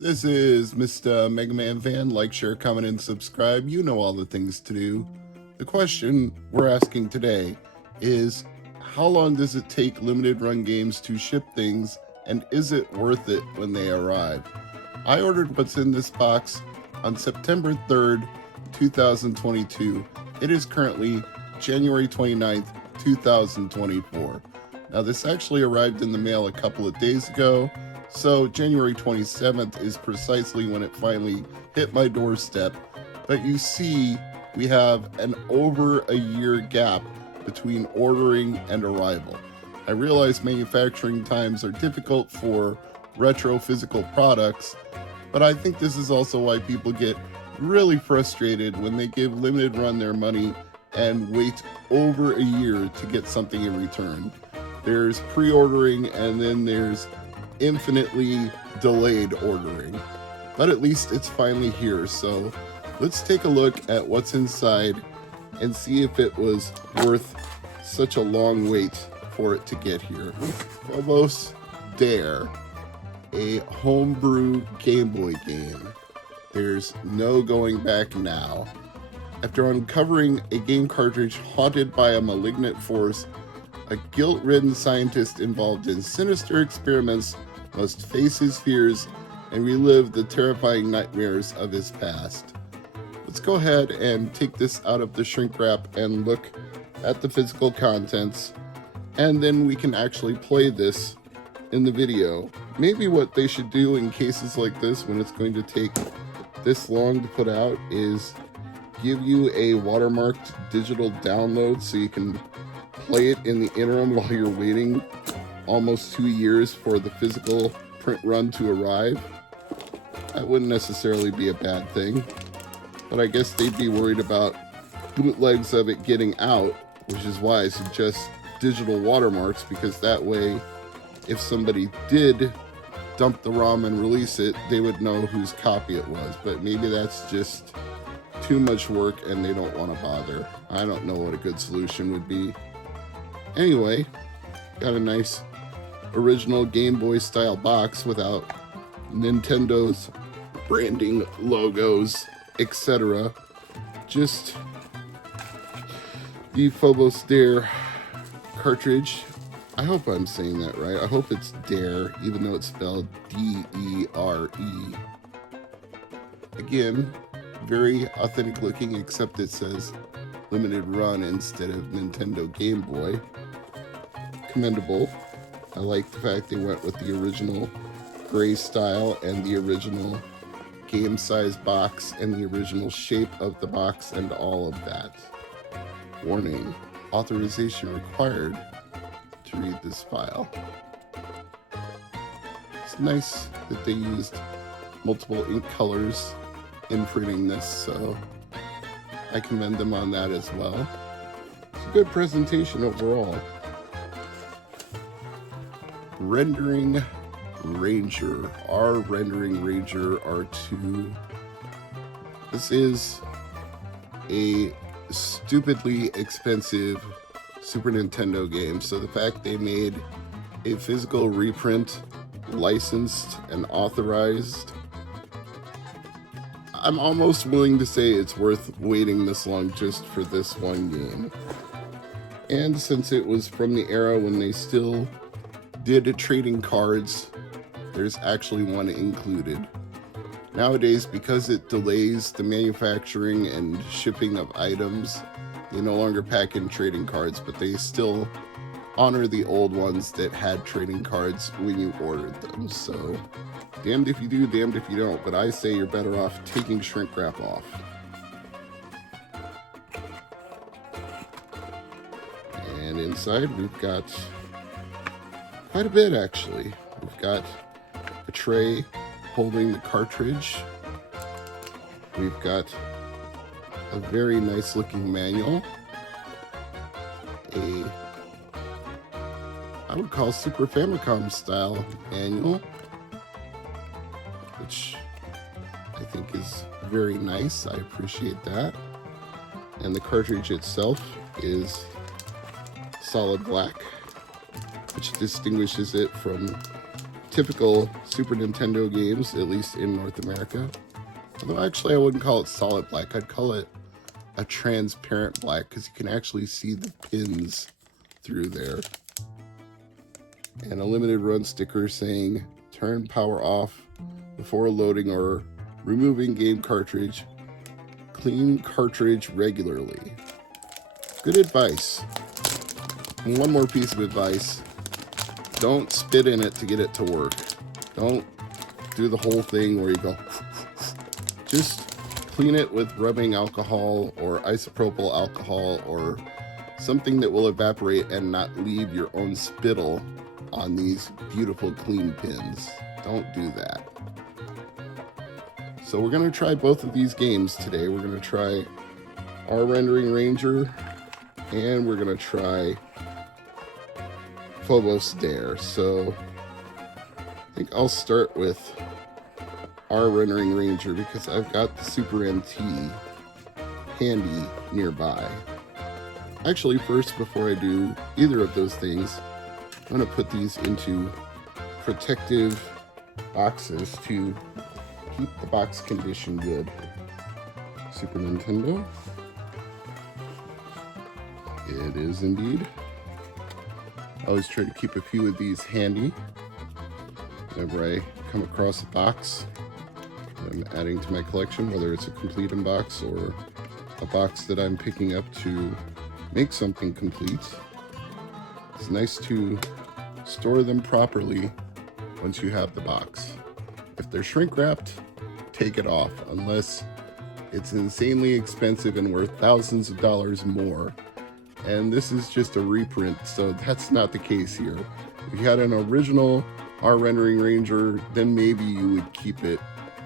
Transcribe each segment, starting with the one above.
This is Mr. MegaManFan. Like, share, comment, and subscribe. You know all the things to do. The question we're asking today is, how long does it take limited run games to ship things, and is it worth it when they arrive? I ordered what's in this box on September 3rd, 2022. It is currently January 29th, 2024. Now, this actually arrived in the mail a couple of days ago. So January 27th is precisely when it finally hit my doorstep. But you see, we have an over a year gap between ordering and arrival. I realize manufacturing times are difficult for retro physical products, but I think this is also why people get really frustrated when they give limited run their money and wait over a year to get something in return. There's pre-ordering, and then there's infinitely delayed ordering, but at least it's finally here. So let's take a look at what's inside and see if it was worth such a long wait for it to get here. FBO Stair, a homebrew Game Boy game. There's no going back now. After uncovering a game cartridge haunted by a malignant force, a guilt-ridden scientist involved in sinister experiments must face his fears and relive the terrifying nightmares of his past. Let's go ahead and take this out of the shrink wrap and look at the physical contents, and then we can actually play this in the video. Maybe what they should do in cases like this, when it's going to take this long to put out, is give you a watermarked digital download so you can play it in the interim while you're waiting almost 2 years for the physical print run to arrive. That wouldn't necessarily be a bad thing, but I guess they'd be worried about bootlegs of it getting out, which is why I suggest digital watermarks, because that way if somebody did dump the ROM and release it, they would know whose copy it was. But maybe that's just too much work and they don't want to bother. I don't know what a good solution would be. Anyway, got a nice original Game Boy style box without Nintendo's branding, logos, etc. Just the FBO Stair cartridge. I hope I'm saying that right. I hope it's Dare, even though it's spelled D-E-R-E. Again, very authentic looking, except it says limited run instead of Nintendo Game Boy. Commendable. I like the fact they went with the original gray style and the original game size box and the original shape of the box and all of that. Warning, authorization required to read this file. It's nice that they used multiple ink colors in printing this, so I commend them on that as well. It's a good presentation overall. Rendering Ranger, our Rendering Ranger R2. This is a stupidly expensive Super Nintendo game, so the fact they made a physical reprint, licensed and authorized, I'm almost willing to say it's worth waiting this long just for this one game. And since it was from the era when they still did trading cards, there's actually one included. Nowadays, because it delays the manufacturing and shipping of items, they no longer pack in trading cards, but they still honor the old ones that had trading cards when you ordered them. So damned if you do, damned if you don't, but I say you're better off taking shrink wrap off. And inside we've got quite a bit, actually. We've got a tray holding the cartridge. We've got a very nice looking manual. I would call Super Famicom style manual, which I think is very nice. I appreciate that. And the cartridge itself is solid black, which distinguishes it from typical Super Nintendo games, at least in North America. Although actually I wouldn't call it solid black, I'd call it a transparent black because you can actually see the pins through there. And a limited run sticker saying turn power off before loading or removing game cartridge. Clean cartridge regularly. Good advice. And one more piece of advice. Don't spit in it to get it to work. Don't do the whole thing where you go. Just clean it with rubbing alcohol or isopropyl alcohol or something that will evaporate and not leave your own spittle on these beautiful clean pins. Don't do that. So we're going to try both of these games today. We're going to try our Rendering Ranger and we're going to try FBO Stair. So I think I'll start with our Rendering Ranger because I've got the Super NT handy nearby. Actually, first, before I do either of those things, I'm going to put these into protective boxes to keep the box condition good. Super Nintendo. It is indeed. I always try to keep a few of these handy whenever I come across a box I'm adding to my collection, whether it's a complete box or a box that I'm picking up to make something complete. It's nice to store them properly once you have the box. If they're shrink wrapped, take it off unless it's insanely expensive and worth thousands of dollars more. And this is just a reprint, so that's not the case here. If you had an original Our Rendering Ranger, then maybe you would keep it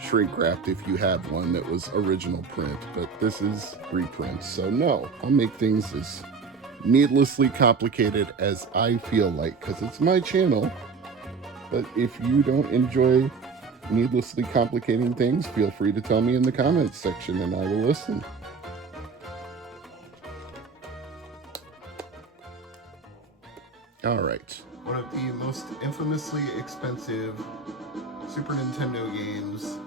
shrink wrapped if you had one that was original print, but this is reprint, so no, I'll make things as needlessly complicated as I feel like, because it's my channel. But if you don't enjoy needlessly complicating things, feel free to tell me in the comments section and I will listen. Alright, one of the most infamously expensive Super Nintendo games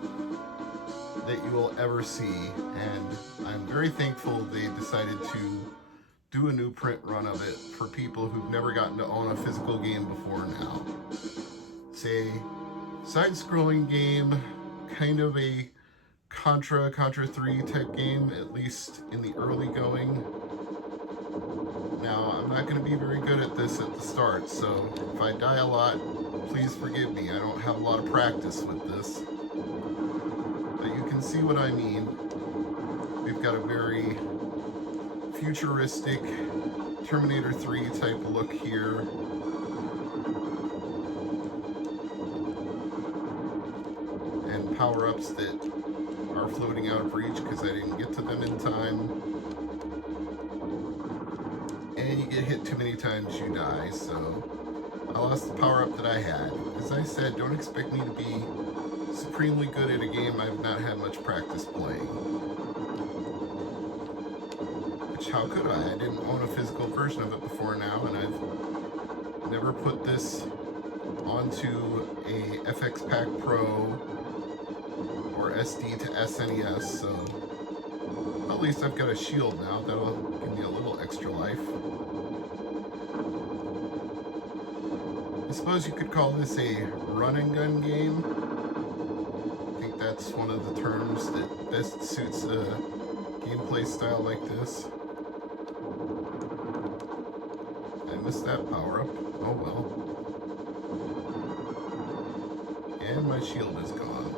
that you will ever see, and I'm very thankful they decided to do a new print run of it for people who've never gotten to own a physical game before now. It's a side-scrolling game, kind of a Contra 3 type game, at least in the early going. Now, I'm not going to be very good at this at the start, so if I die a lot, please forgive me. I don't have a lot of practice with this. But you can see what I mean. We've got a very futuristic Terminator 3 type look here. And power-ups that are floating out of reach because I didn't get to them in time. And you get hit too many times, you die, so I lost the power-up that I had. As I said, don't expect me to be supremely good at a game I've not had much practice playing. Which, how could I? I didn't own a physical version of it before now, and I've never put this onto a FX Pack Pro or SD to SNES, so at least I've got a shield now. That'll give me a little extra life. I suppose you could call this a run and gun game. I think that's one of the terms that best suits a gameplay style like this. I missed that power up. Oh well. And my shield is gone.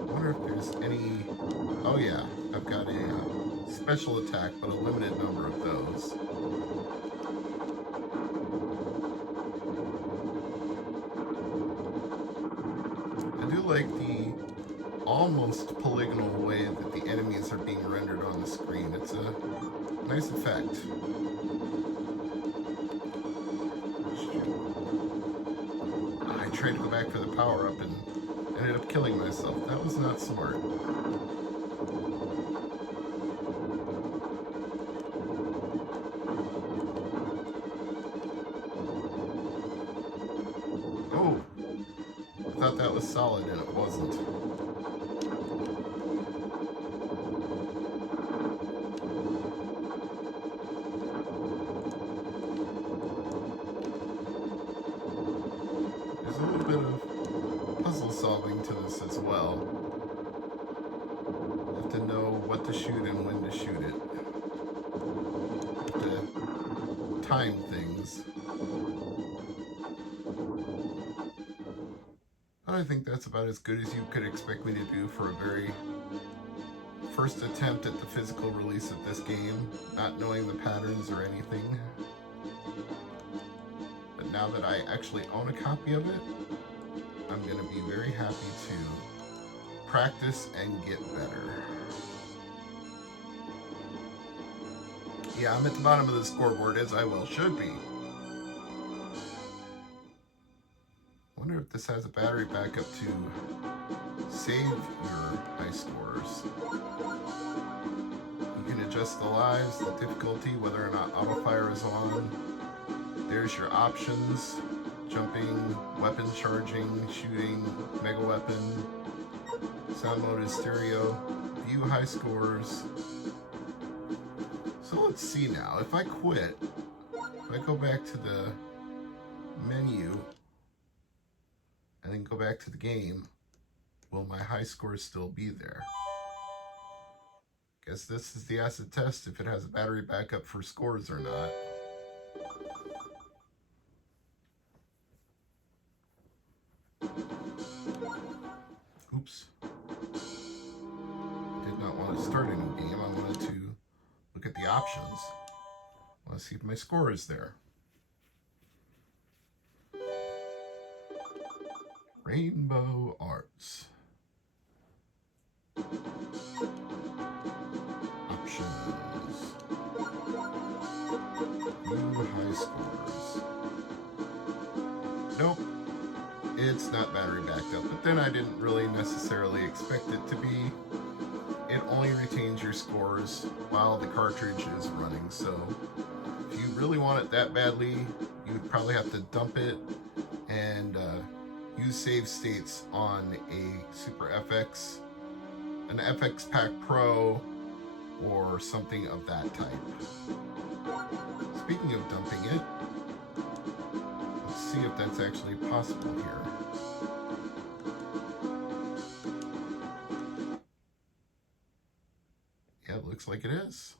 I wonder if there's any... Oh yeah, I've got a special attack, but a limited number of those. I do like the almost polygonal way that the enemies are being rendered on the screen. It's a nice effect. I tried to go back for the power-up and ended up killing myself. That was not smart. was solid and it wasn't. There's a little bit of puzzle solving to this as well. You have to know what to shoot and when to shoot it. You have to time things. But I think that's about as good as you could expect me to do for a very first attempt at the physical release of this game, not knowing the patterns or anything. But now that I actually own a copy of it, I'm going to be very happy to practice and get better. Yeah, I'm at the bottom of the scoreboard, as I well should be. Wonder if this has a battery backup to save your high scores. You can adjust the lives, the difficulty, whether or not auto fire is on. There's your options: jumping, weapon charging, shooting, mega weapon. Sound mode is stereo. View high scores. So let's see now. If I quit, if I go back to the menu and then go back to the game, will my high scores still be there? Guess this is the acid test, if it has a battery backup for scores or not. Oops. Did not want to start a new game. I wanted to look at the options. I want to see if my score is there. Rainbow Arts. Options. View high scores. Nope. It's not battery backed up, but then I didn't really necessarily expect it to be. It only retains your scores while the cartridge is running, so if you really want it that badly, you would probably have to dump it and use save states on a Super FX, an FX Pack Pro, or something of that type. Speaking of dumping it, let's see if that's actually possible here. Yeah, it looks like it is.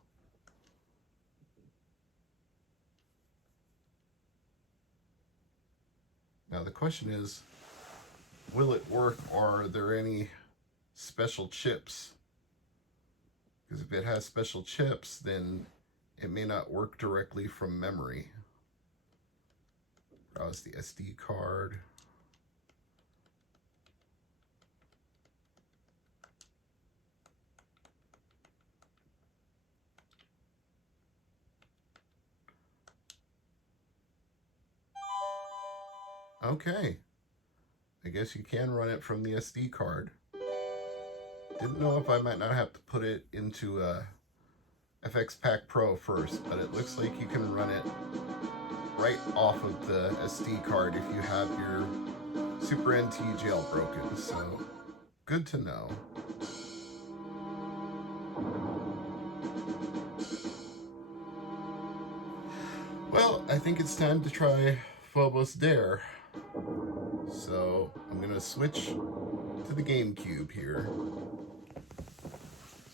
Now the question is, will it work, or are there any special chips? Because if it has special chips, then it may not work directly from memory. Browse the SD card. Okay. I guess you can run it from the SD card. Didn't know if I might not have to put it into FX Pack Pro first, but it looks like you can run it right off of the SD card if you have your Super NT jailbroken, so good to know. Well, I think it's time to try FBO Stair. So I'm gonna switch to the GameCube here.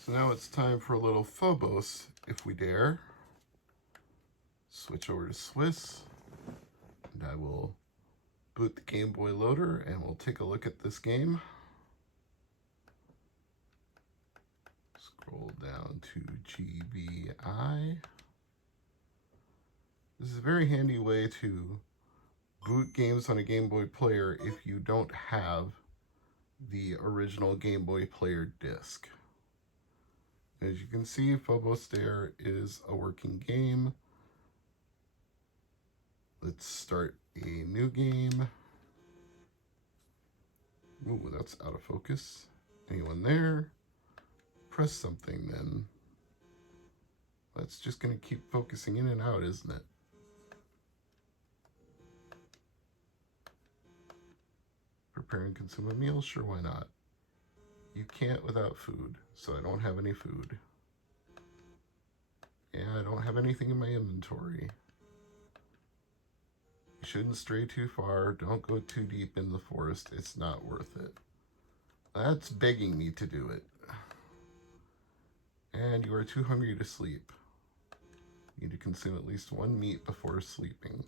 So now it's time for a little Phobos, if we dare. Switch over to Swiss, and I will boot the Game Boy loader, and we'll take a look at this game. Scroll down to GBI. This is a very handy way to boot games on a Game Boy player if you don't have the original Game Boy player disc. As you can see, FBO Stair is a working game. Let's start a new game. Ooh, that's out of focus. Anyone there? Press something then. That's just going to keep focusing in and out, isn't it? prepare and consume a meal? Sure, why not? You can't without food, so I don't have any food. Yeah, I don't have anything in my inventory. You shouldn't stray too far. Don't go too deep in the forest. It's not worth it. That's begging me to do it. And you are too hungry to sleep. You need to consume at least one meat before sleeping.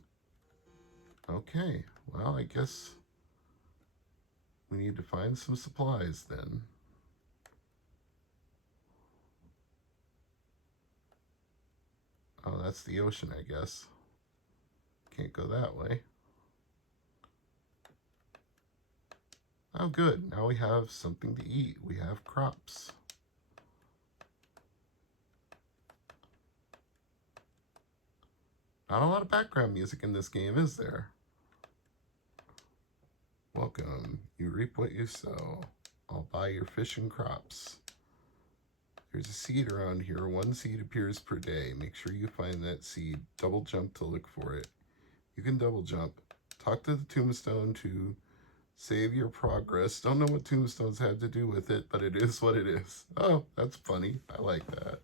Okay, well, I guess we need to find some supplies then. Oh, that's the ocean, I guess. Can't go that way. Oh, good. Now we have something to eat. We have crops. Not a lot of background music in this game, is there? Welcome. You reap what you sow. I'll buy your fish and crops. There's a seed around here. One seed appears per day. Make sure you find that seed. Double jump to look for it. You can double jump. Talk to the tombstone to save your progress. Don't know what tombstones have to do with it, but it is what it is. Oh, that's funny. I like that.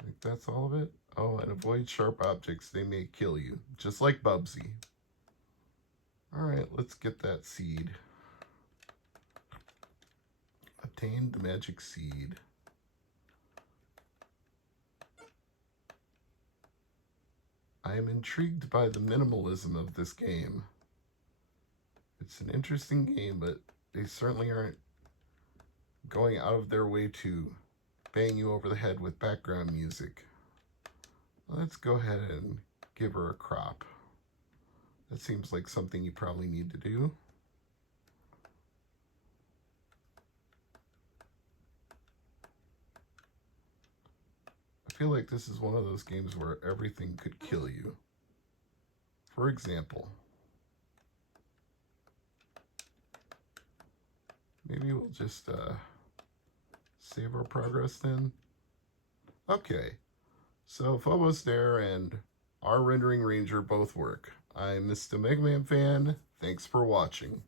I think that's all of it. Oh, and avoid sharp objects. They may kill you. Just like Bubsy. Alright, let's get that seed. Obtain the magic seed. I am intrigued by the minimalism of this game. It's an interesting game, but they certainly aren't going out of their way to bang you over the head with background music. Let's go ahead and give her a crop. That seems like something you probably need to do. I feel like this is one of those games where everything could kill you. For example, maybe we'll just save our progress then. Okay, so FBO Stair and our Rendering Ranger both work. I'm Mr. MegaManFan. Thanks for watching.